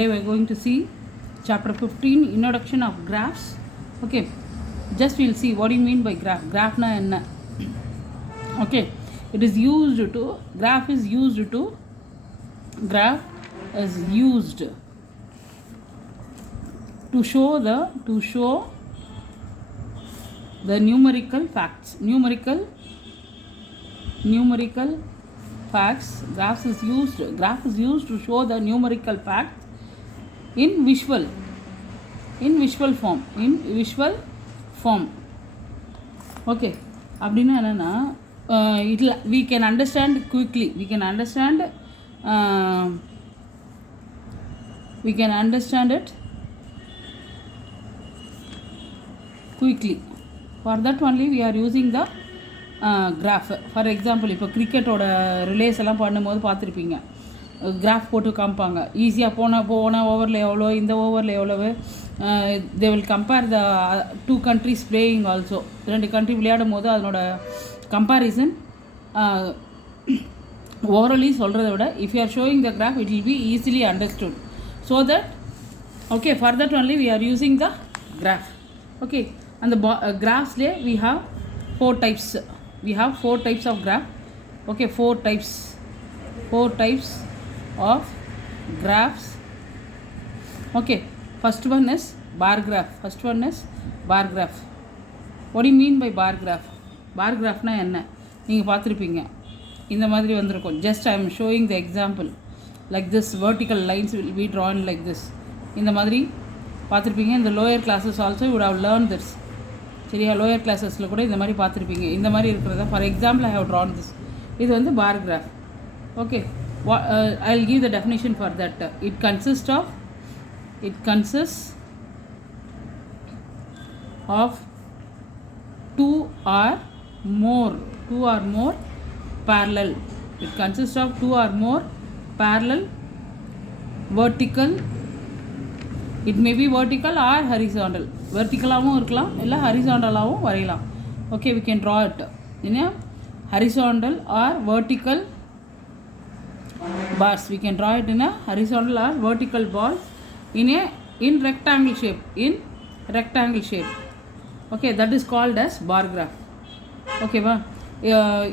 today we are going to see chapter 15, introduction of graphs. Okay, just we'll see what do you mean by graph. Graph na enna. Okay, it is used to, graph is used to show the numerical facts. Numerical facts. Graph is used to show the numerical facts in visual form. Okay, அப்படின்னா என்னன்னா we can understand quickly. We can understand it quickly. For that only we are using the graph. For example, இப்போ கிரிக்கெட்டோட ரிலேஸ் எல்லாம் பண்ணும்போது பார்த்துருப்பீங்க, கிராஃப் போட்டு காமிப்பாங்க. ஈஸியாக போன ஓவரில் எவ்வளோ, இந்த ஓவரில் எவ்வளவு. They will compare the 2 countries playing also. 2 country விளையாடும் போது அதனோட கம்பேரிசன் ஓவரலி சொல்கிறத விட if you are showing the graph it will be easily understood. So that okay, for that only we are using the graph. Okay, and the graphs there we have 4 types. We have 4 types of graph. Okay, 4 types of graphs. Okay, first one is bar graph. What do you mean by bar graph? Bar graph na enna நீங்க பார்த்திருப்பீங்க. இந்த மாதிரி வந்திருக்கும். Just I am showing the example. Like this vertical lines will be drawn like this. இந்த மாதிரி பார்த்திருப்பீங்க. இந்த lower classes also you would have learned this. சரியா, லோயர் கிளாஸஸில் கூட இந்த மாதிரி பார்த்துருப்பீங்க. இந்த மாதிரி இருக்கிறதா for example I have drawn this. இது வந்து bar graph. Okay, I will give the definition for that. It consist of two or more parallel. It consists of 2 or more parallel vertical. It may be vertical or horizontal. வெர்டிக்கலாகவும் இருக்கலாம், இல்லை ஹரிசாண்டலாகவும் வரையலாம். Okay, we can draw it in a horizontal or vertical bars. We can draw it in a horizontal or vertical bars in rectangle shape. Okay, that is called as bar graph. Okay வா,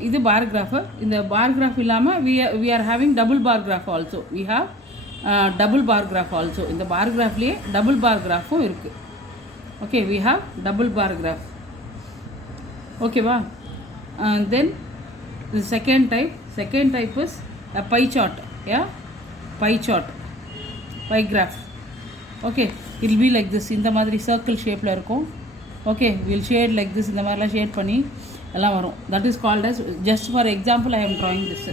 இது bar graph. இந்த bar graph இல்லாமல் we are having double bar graph also. We have double bar graph also. இந்த bar graphலேயே double bar graphும் இருக்குது. Okay, we have double bar graph. Okay va, and then the second type is a pie chart. Yeah, pie graph. Okay, it will be like this. இந்த மாதிரி circle shapeல இருக்கும். Okay, we will shade like this. இந்த மாதிரிலாம் ஷேட் பண்ணி எல்லாம் வரும். That is called as, just for example I am drawing this.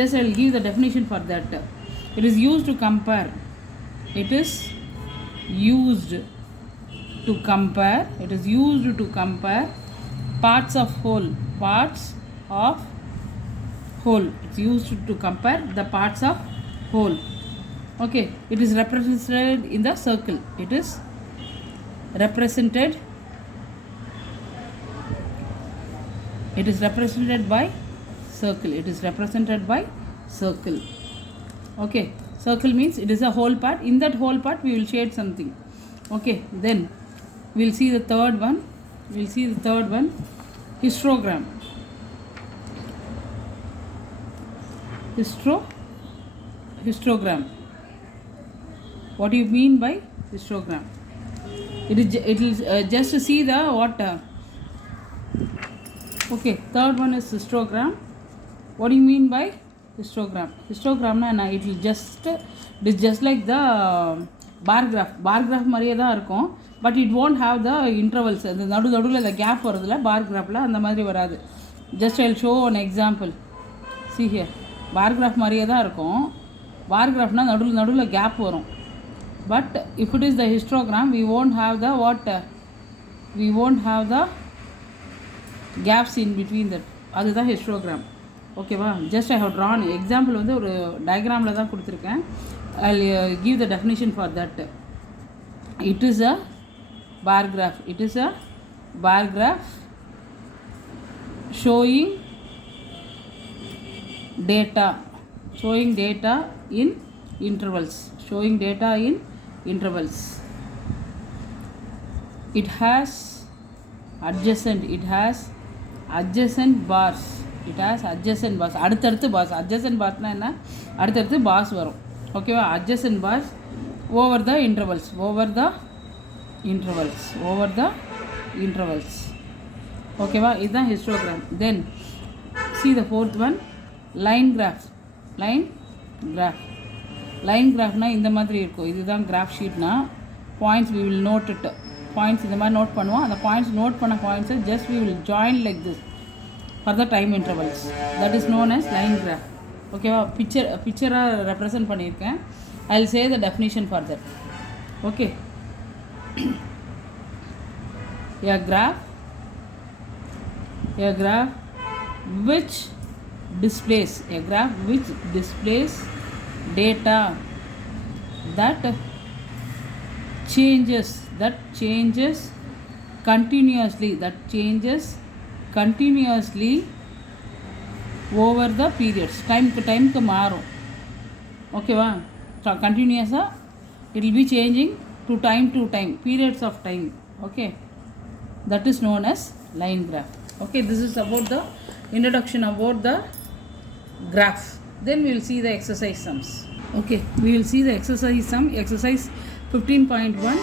Just I will give the definition for that. It is used to compare. It is used to compare parts of whole. It's used to compare the parts of whole. Okay, it is represented in the circle. It is represented by circle. Okay, circle means it is a whole part. In that whole part we will shade something. Okay, then we'll see the third one. Histogram. What do you mean by histogram? It is just to see the what. Okay, third one is histogram. What do you mean by histogram? Histogram na it is just like the bar graph மாதிரியே தான் இருக்கும். But it won't have the intervals. அந்த நடுவில் இந்த கேப் வருதுல பார் கிராஃபில், அந்த மாதிரி வராது. Just I will show one example. see here, bar graph மாதிரியே தான் இருக்கும். பார் கிராஃப்னால் நடுவில் கேப் வரும். But if it is the histogram we won't have the gaps in between that. அதுதான் ஹிஸ்டோகிராம். ஓகேவா, just I have drawn example வந்து ஒரு டயக்ராமில் தான் கொடுத்துருக்கேன். I will give the definition for that. It is a bar graph showing data in intervals, showing data in intervals. It has adjacent bars. அடுத்தடுத்து bars. adjacent barsனா என்ன, அடுத்தடுத்து bars வரும். ஓகேவா? adjacent bars over the intervals. ஓகேவா? இதுதான் histogram. Then see the fourth one, line graph. Line கிராஃப்னா இந்த மாதிரி இருக்கும். இதுதான் கிராஃப் ஷீட்னா points we will note it. Points இந்த மாதிரி நோட் பண்ணுவோம். அந்த பாயிண்ட்ஸ் நோட் பண்ண பாயிண்ட்ஸை just we will join like this for the time intervals. That is known as line graph. ஓகேவா? பிக்சராக ரெப்ரசன்ட் பண்ணியிருக்கேன். I will say the definition for that. Okay. A graph which displays data that changes continuously over the periods. time க்கு மாறும். ஓகேவா? continuously it will be changing to time periods of time. Okay, that is known as line graph. Okay, this is about the introduction about the graph. Then we will see the exercise sums. Okay, we will see the exercise sum. Exercise 15.1.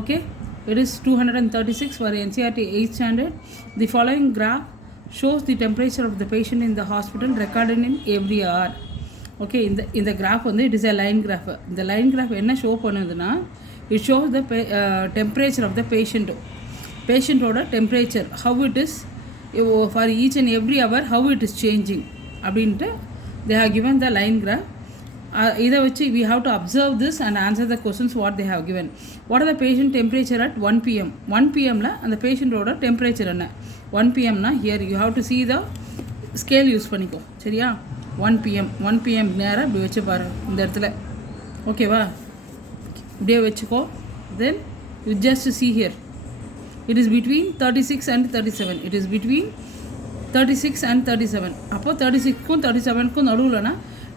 okay, it is 236 for NCERT 8th standard. The following graph shows the temperature of the patient in the hospital recorded in every hour. Okay, in the graph வந்து it is a line graph. இந்த line graph என்ன ஷோ பண்ணுதுன்னா, it shows the temperature of the patientோட temperature, how it is for each and every hour, how it is changing அப்படின்ட்டு they have given the line graph. இதை வச்சு we have to observe this and answer the questions what they have given. What are the patient temperature at 1 pm? 1 pmல அந்த பேஷண்ட்டோட டெம்பரேச்சர் என்ன? 1 pmனா here you have to see the scale use பண்ணிக்கோ. சரியா? 1 pm நேராக இப்படி வச்சு பாரு இந்த இடத்துல. ஓகேவா? இப்படியே வச்சுக்கோ. Then you just see here, it is between 36 and 37. it is between 36 and 37. அப்போ 36க்கும் 37க்கும் நடுவுலனா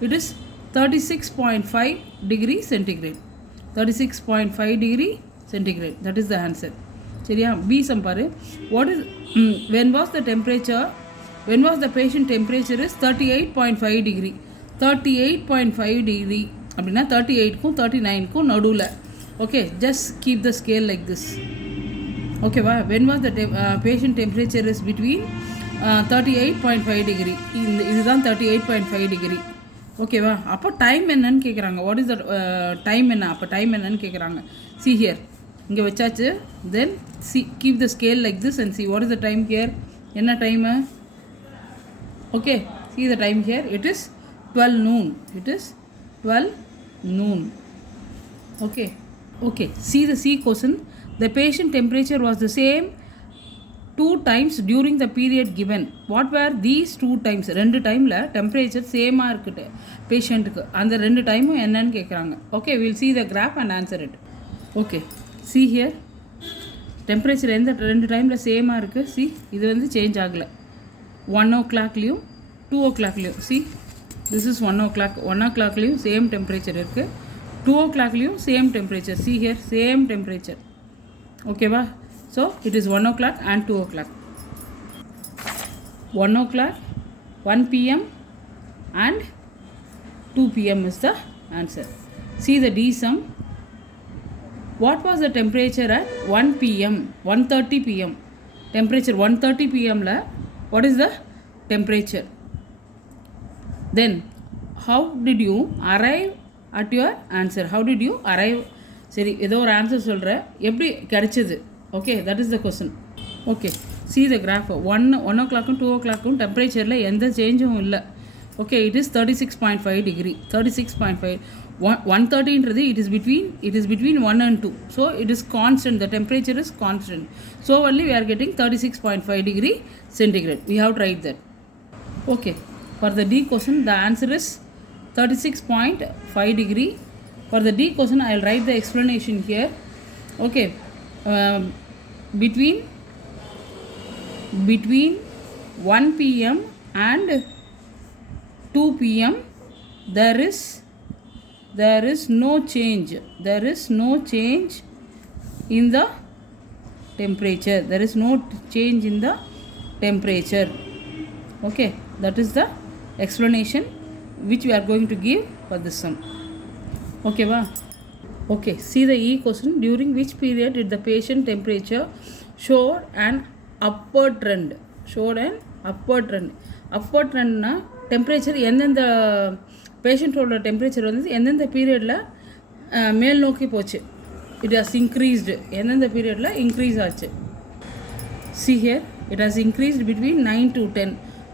it is 36.5 degree centigrade. 36.5 degree centigrade. That is the answer. சரியா? B sum பாரு. What is when was the patient temperature is 38.5 degree. 38.5 degree அப்படின்னா 38க்கும் 39க்கும் நடுவில். Okay, just keep the scale like this. ஓகேவா? when was the patient temperature is between 38.5 degree. இதுதான் 38.5 degree. ஓகேவா? அப்போ டைம் என்னன்னு கேட்குறாங்க. வாட் இஸ் த டைம் என்ன? அப்போ டைம் என்னன்னு கேட்குறாங்க. see here, இங்கே வச்சாச்சு. then see, keep the scale like this and see what is the time here. என்ன time? okay, see the time here, it is 12 noon. Okay, see the C question. The patient temperature was the same 2 times during the period given. What were these 2 times? 2 டைமில் டெம்பரேச்சர் சேமாக இருக்குது பேஷண்ட்டுக்கு. அந்த 2 டைமும் என்னன்னு கேட்குறாங்க. Okay, will see the graph and answer it. Okay, see here, temperature எந்த 2 டைமில் சேமாக இருக்குது? see, இது வந்து சேஞ்ச் ஆகலை. 1 o'clockலையும் 2 o'clockலையும். see, this is 1 o'clock. 1 o'clockலையும் சேம் டெம்பரேச்சர் இருக்குது. 2 o'clockலையும் same temperature. see here, same temperature. ஓகேவா? so it is 1 o'clock and 2 o'clock. 1 o'clock, 1 pm and 2 pm is the answer. See the D sum. What was the temperature at 1 pm? 1:30 pm. Temperature 1:30 pm la what is the temperature? Then how did you arrive at your answer? How did you arrive? சரி, ஏதோ ஒரு ஆன்சர் சொல்கிறேன், எப்படி கிடைச்சது? Okay, that is the question. Okay, see the graph. 1 o'clock 2 o'clock டெம்பரேச்சரில் எந்த சேஞ்சும் இல்லை. ஓகே, it is 36.5 degree. 36.5. 1:30ன்றது it is between 1 and 2. So it is constant. The temperature is constant. So only we are getting 36.5 degree centigrade. We have tried that. Okay, for the D question the answer is 36.5 degree. For the D question I will write the explanation here. Okay, between 1 pm and 2 pm there is there is no change. There is no change in the temperature. There is no change in the temperature. Okay, that is the explanation which we are going to give for this sum. Okay va? Okay, see the E question. During which period did the patient temperature showed an upward trend? Showed an upward trend. Upward trend na temperature எந்தெந்த பேஷண்ட்டோட டெம்பரேச்சர் வந்து எந்தெந்த பீரியடில் மேல் நோக்கி போச்சு? It has increased. எந்தெந்த பீரியடில் இன்க்ரீஸ் ஆச்சு? see here, it has increased between 9 to 10.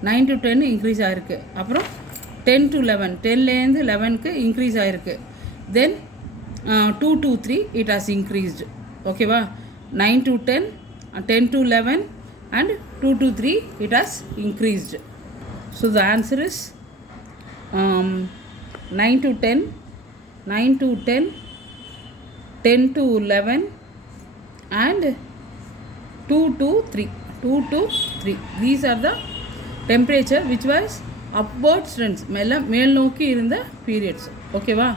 9 to 10 இன்க்ரீஸ் ஆகிருக்கு. அப்புறம் 10 to 11, 10லேருந்து 11க்கு இன்க்ரீஸ் ஆகிருக்கு. தென் 2 to 3 it has increased. ஓகேவா? 9 to 10, 10 to 11 and 2 to 3 it has increased. So the answer is 9 to 10, 9 to 10, 10 to 11 and 2 to 3. 2 to 3. These are the temperature which was upward trends. மேல் நோக்கி இருந்த periods. ஓகேவா?